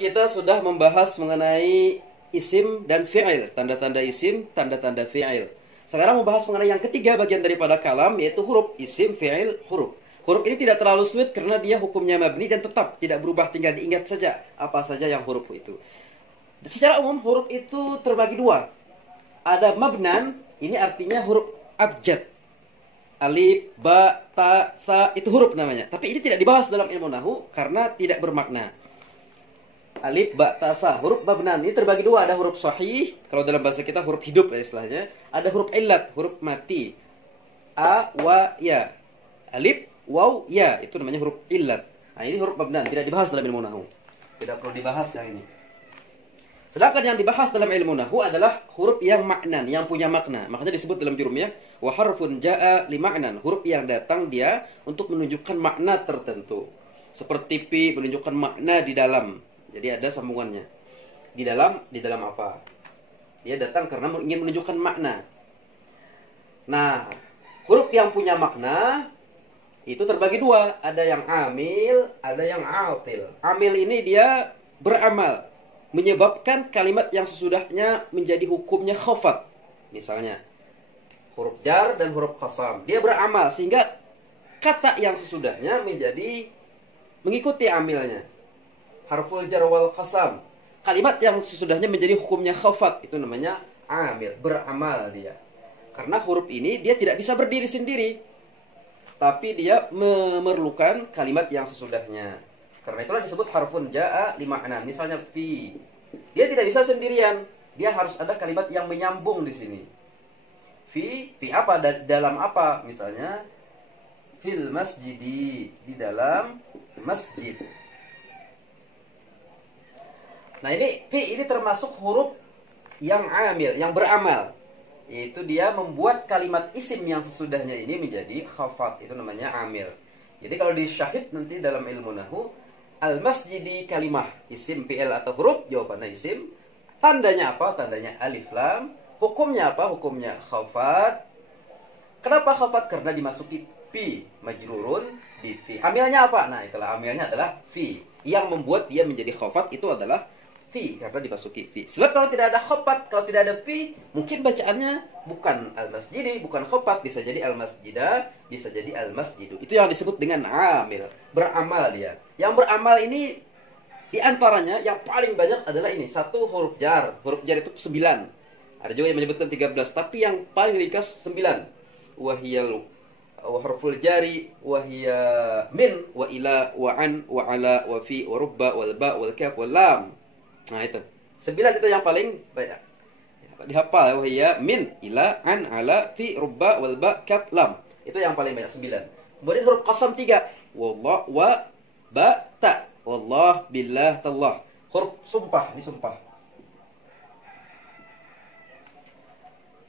kita sudah membahas mengenai isim dan fi'il, tanda-tanda isim, tanda-tanda fi'il. Sekarang membahas mengenai yang ketiga bagian daripada kalam, yaitu huruf, isim, fi'il, huruf. Huruf ini tidak terlalu sulit karena dia hukumnya mabni dan tetap tidak berubah, tinggal diingat saja apa saja yang huruf itu. Secara umum huruf itu terbagi dua. Ada mabnan, ini artinya huruf abjad. Alif, ba, ta, sa, itu huruf namanya. Tapi ini tidak dibahas dalam ilmu nahu karena tidak bermakna. Alif, ba, ta, sa, huruf mabnan ini terbagi dua. Ada huruf sahih, kalau dalam bahasa kita huruf hidup ya istilahnya. Ada huruf illat, huruf mati. A, wa, ya. Alif, waw, ya, itu namanya huruf illat. Nah, ini huruf mabnan, tidak dibahas dalam ilmu nahu. Tidak perlu dibahas yang ini. Sedangkan yang dibahas dalam ilmu nahu adalah huruf yang maknan, yang punya makna. Makanya disebut dalam jurumiyah wa harfun jaa li ma'nan, huruf yang datang dia untuk menunjukkan makna tertentu. Seperti pi menunjukkan makna di dalam. Jadi ada sambungannya. Di dalam apa? Dia datang karena ingin menunjukkan makna. Nah, huruf yang punya makna itu terbagi dua. Ada yang amil, ada yang atil. Amil ini dia beramal, menyebabkan kalimat yang sesudahnya menjadi hukumnya khafat. Misalnya huruf jar dan huruf qasam, dia beramal sehingga kata yang sesudahnya menjadi mengikuti amilnya. Harful jar wal qasam, kalimat yang sesudahnya menjadi hukumnya khafat, itu namanya amil, beramal dia. Karena huruf ini dia tidak bisa berdiri sendiri, tapi dia memerlukan kalimat yang sesudahnya. Karena itulah disebut harfun jaa li ma'nan. Misalnya fi, dia tidak bisa sendirian, dia harus ada kalimat yang menyambung di sini. Fi apa? Dalam apa? Misalnya fil masjidi, di dalam masjid. Nah, ini termasuk huruf yang amil, yang beramal. Yaitu dia membuat kalimat isim yang sesudahnya ini menjadi khafat, itu namanya amil. Jadi kalau di syahid nanti dalam ilmu nahu, al-masjidi kalimah, isim fi'il atau huruf, jawabannya isim. Tandanya apa? Tandanya alif lam. Hukumnya apa? Hukumnya khafat. Kenapa khafat? Karena dimasuki fi, majrurun bi fi. Amilnya apa? Nah, itulah amilnya adalah fi. Yang membuat dia menjadi khafat itu adalah fi, karena dimasuki fi. Sebab kalau tidak ada khafat, kalau tidak ada fi, mungkin bacaannya bukan al-masjidi, bukan khafat, bisa jadi al-masjidah, bisa jadi al-masjidu. Itu yang disebut dengan amil, beramal dia. Yang beramal ini diantaranya yang paling banyak adalah ini, satu huruf jar. Huruf jar itu 9. Ada juga yang menyebutkan 13, tapi yang paling ringkas 9. Wahiyal wa harful jari wahiya min wa ila wa an wa ala wa fi wa rubba wal ba wal kaf wal lam. Nah, itu 9 itu yang paling banyak dihafal. Wahiyya min ila an ala fi rubba wal ba kaf lam, itu yang paling banyak 9. Kemudian huruf qasam 3, wallah wa ba ta, wallah billah tallah, huruf sumpah, disumpah.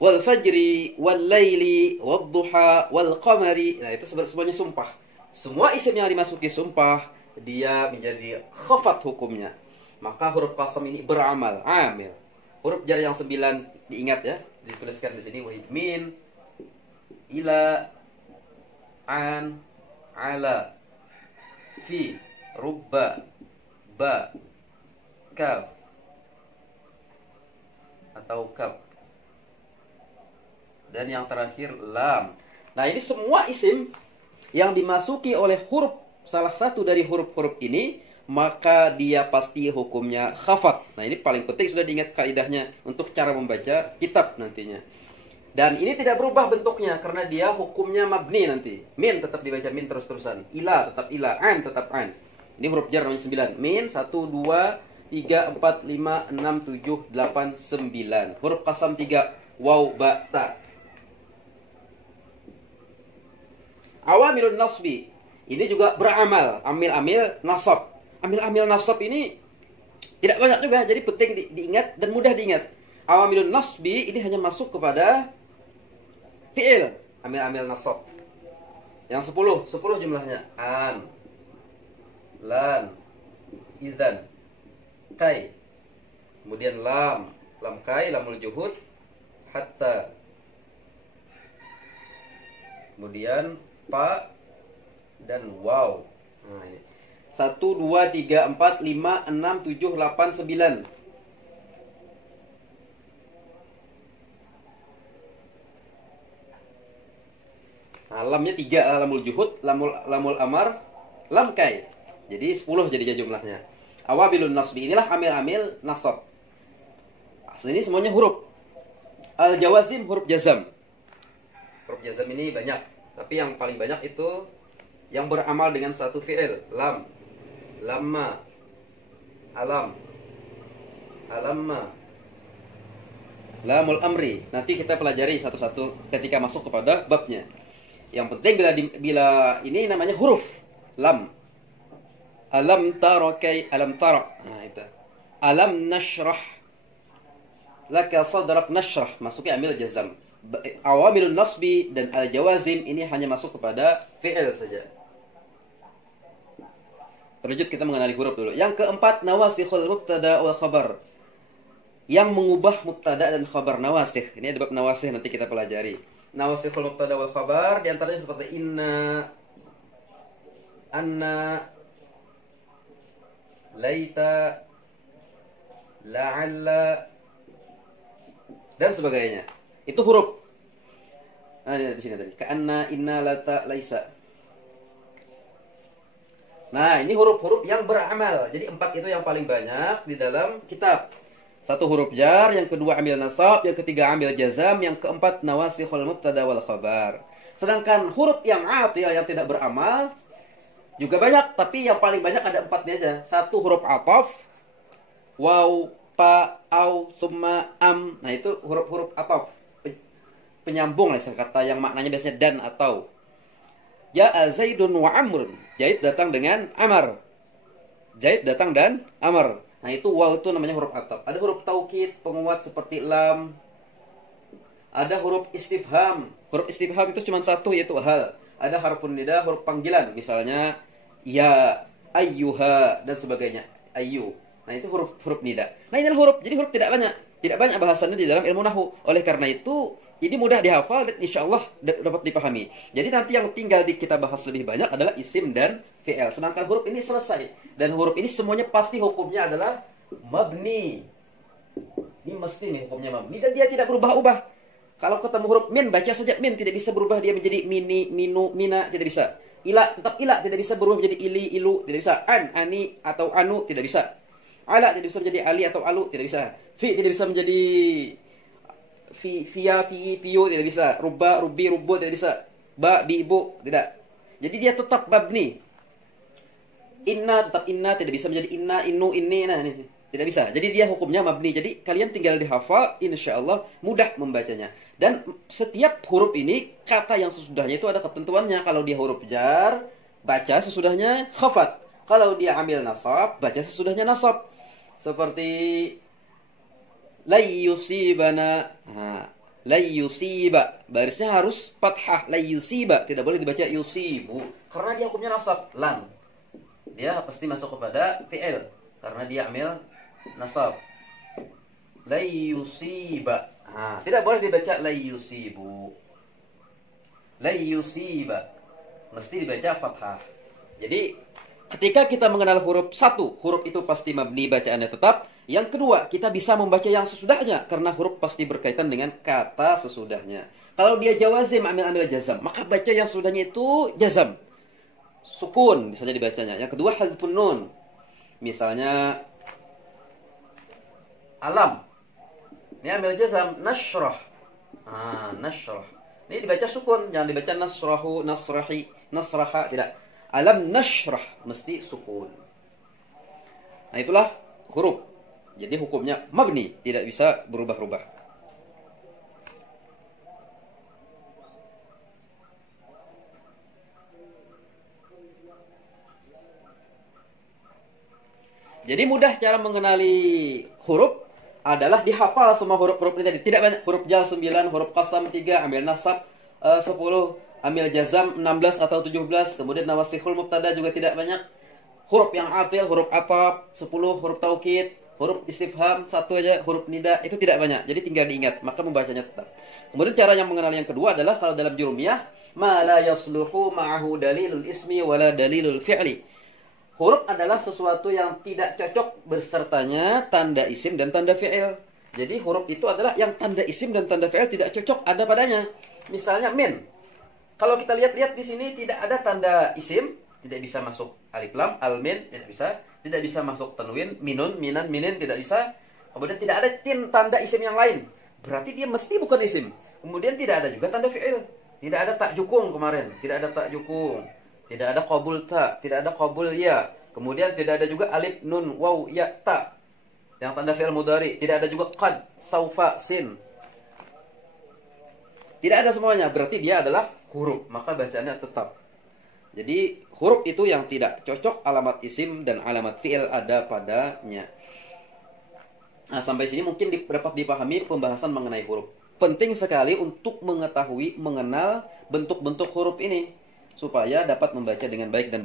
Wal fajri wal laili wad duha wal qamari, nah itu semuanya sumpah. Semua isim yang dimasuki sumpah dia menjadi khafat hukumnya. Maka huruf qasam ini beramal, amil. Huruf jar yang 9 diingat ya, dituliskan di sini wahid min, ila, an, ala, fi, rubba, ba, kaf atau kaf. Dan yang terakhir lam. Nah, ini semua isim yang dimasuki oleh huruf, salah satu dari huruf-huruf ini, maka dia pasti hukumnya khafat. Nah, ini paling penting, sudah diingat kaidahnya untuk cara membaca kitab nantinya. Dan ini tidak berubah bentuknya karena dia hukumnya mabni nanti. Min tetap dibaca min terus-terusan. Ila tetap ila, an tetap an. Ini huruf jar namanya 9. Min 1 2 3 4 5 6 7 8 9. Huruf qasam 3, waw ba ta. Awamilun nasbi, ini juga beramal, amil-amil nasab. Amil-amil nasab ini tidak banyak juga, jadi penting diingat dan mudah diingat. Awamilun nasbi ini hanya masuk kepada fi'il, amil-amil nasab. Yang 10 jumlahnya. An, lan, idzan, kai. Kemudian lam kai, lamul juhud, hatta. Kemudian pa dan waw. Nah, 1, 2, 3, 4, 5, 6, 7, 8, 9. Nah, lamnya 3, lamul juhud, lamul amar, lam kai. Jadi 10 jadinya jumlahnya. Awabilun nasbi, inilah amil-amil nasab. Ini semuanya huruf. Al-jawazim huruf jazam. Huruf jazam ini banyak, tapi yang paling banyak itu yang beramal dengan satu fi'il. Lam, lamma, alam, alamma, lamul amri. Nanti kita pelajari satu-satu ketika masuk kepada babnya. Yang penting bila ini namanya huruf lam. Alam tara kai, alam tara. Nah itu. Alam nashrah laka sadrak, nashrah masuknya amil jazam. Awamilun nasbi dan al-jawazim ini hanya masuk kepada fi'il saja. Terlanjut kita mengenali huruf dulu. Yang keempat, nawasikhul mubtada wal khabar. Yang mengubah mubtada dan khabar, nawasikh. Ini ada bab nawasikh, nanti kita pelajari. Nawasikhul mubtada wal khabar di antaranya seperti inna, anna, laita, la'alla dan sebagainya. Itu huruf. Nah, di sini tadi. Ka'anna, inna, lata, laisa. Nah, ini huruf-huruf yang beramal. Jadi 4 itu yang paling banyak di dalam kitab. 1 huruf jar, yang kedua amil nasab, yang ketiga amil jazam, yang keempat nawasikhul mubtada wal khabar. Sedangkan huruf yang atil yang tidak beramal juga banyak, tapi yang paling banyak ada 4-nya aja. 1 huruf ataf, waw, pa, au, summa, am. Nah, itu huruf-huruf ataf. Penyambung lah kata yang maknanya biasanya dan atau. Ja'a Zaidun wa Amrun. Zaid datang dengan Amar. Zaid datang dan Amar. Nah, itu waw itu namanya huruf ataf. Ada huruf taukid, penguat seperti lam. Ada huruf istifham. Huruf istifham itu cuma 1, yaitu hal. Ada harfun nida, huruf panggilan. Misalnya ya, ayyuha dan sebagainya. Ayyu. Nah, itu huruf nida. Nah, ini huruf. Jadi huruf tidak banyak. Tidak banyak bahasannya di dalam ilmu nahwu. Oleh karena itu, ini mudah dihafal dan insya Allah dapat dipahami. Jadi nanti yang tinggal kita bahas lebih banyak adalah isim dan fi'il. Sedangkan huruf ini selesai. Dan huruf ini semuanya pasti hukumnya adalah mabni. Ini mesti nih hukumnya mabni. Dan dia tidak berubah-ubah. Kalau ketemu huruf min, baca saja min. Tidak bisa berubah dia menjadi mini, minu, mina. Tidak bisa. Ila, tetap ila. Tidak bisa berubah menjadi ili, ilu. Tidak bisa. An, ani, atau anu. Tidak bisa. Ala tidak bisa menjadi ali atau alu. Tidak bisa. Fi tidak bisa menjadi via, piu tidak bisa. Ruba, rubi, rubo tidak bisa. Ba, bi, ibu tidak. Jadi dia tetap mabni. Inna tetap inna, tidak bisa menjadi inna, innu, inni. Nah, ini tidak bisa. Jadi dia hukumnya mabni. Jadi kalian tinggal dihafal, insyaallah mudah membacanya. Dan setiap huruf ini kata yang sesudahnya itu ada ketentuannya. Kalau dia huruf jar, baca sesudahnya khafat. Kalau dia ambil nasab, baca sesudahnya nasab. Seperti layyusibana. Nah, layyusiba. Barisnya harus fathah. Layyusiba. Tidak boleh dibaca yusibu. Karena dia hukumnya nasab. Lan. Dia pasti masuk kepada fi'il. Karena dia ambil nasab. Layyusiba. Nah, tidak boleh dibaca layyusibu. Layyusiba. Mesti dibaca fathah. Jadi ketika kita mengenal huruf 1, huruf itu pasti mabni, bacaannya tetap. Yang kedua, kita bisa membaca yang sesudahnya. Karena huruf pasti berkaitan dengan kata sesudahnya. Kalau dia jawazim, ambil jazam. Maka baca yang sesudahnya itu jazam. Sukun, misalnya dibacanya. Yang kedua, hadfun nun. Misalnya, alam. Ini ambil jazam, nashrah. Nashrah. Ini dibaca sukun. Jangan dibaca nasrahu, nasrahi, nasraha. Tidak. Alam nashrah mesti sukun. Nah, itulah huruf. Jadi hukumnya mabni, tidak bisa berubah-ubah. Jadi mudah cara mengenali huruf adalah dihafal semua huruf-huruf ini tadi. Tidak banyak. Huruf jar 9, huruf qasam 3, ambil nasab 10, ambil jazam 16 atau 17. Kemudian nawasikhul mubtada juga tidak banyak. Huruf yang atil, huruf ataf 10, huruf taukid, huruf istifham 1 aja, huruf nida itu tidak banyak. Jadi tinggal diingat, maka membacanya tetap. Kemudian cara yang mengenal yang kedua adalah kalau dalam jurumiyah, ma la yasluhu ma'ahu dalilul ismi wala dalilul fi'li. Huruf adalah sesuatu yang tidak cocok bersertanya tanda isim dan tanda fi'il. Jadi huruf itu adalah yang tanda isim dan tanda fi'il tidak cocok ada padanya. Misalnya min. Kalau kita lihat-lihat di sini tidak ada tanda isim, tidak bisa masuk alif lam, al-min tidak bisa masuk tanwin, minun, minan, minin tidak bisa. Kemudian tidak ada tanda isim yang lain. Berarti dia mesti bukan isim. Kemudian tidak ada juga tanda fi'il. Tidak ada tak jukung kemarin, tidak ada tak jukung. Tidak ada qabul ta, tidak ada qabul ya. Kemudian tidak ada juga alif, nun, waw, ya, ta. Yang tanda fi'il mudhari. Tidak ada juga qad, saufa, sin. Tidak ada semuanya. Berarti dia adalah huruf. Maka bacaannya tetap. Jadi huruf itu yang tidak cocok alamat isim dan alamat fi'il ada padanya. Nah, sampai sini mungkin dapat dipahami pembahasan mengenai huruf. Penting sekali untuk mengetahui, mengenal bentuk-bentuk huruf ini supaya dapat membaca dengan baik dan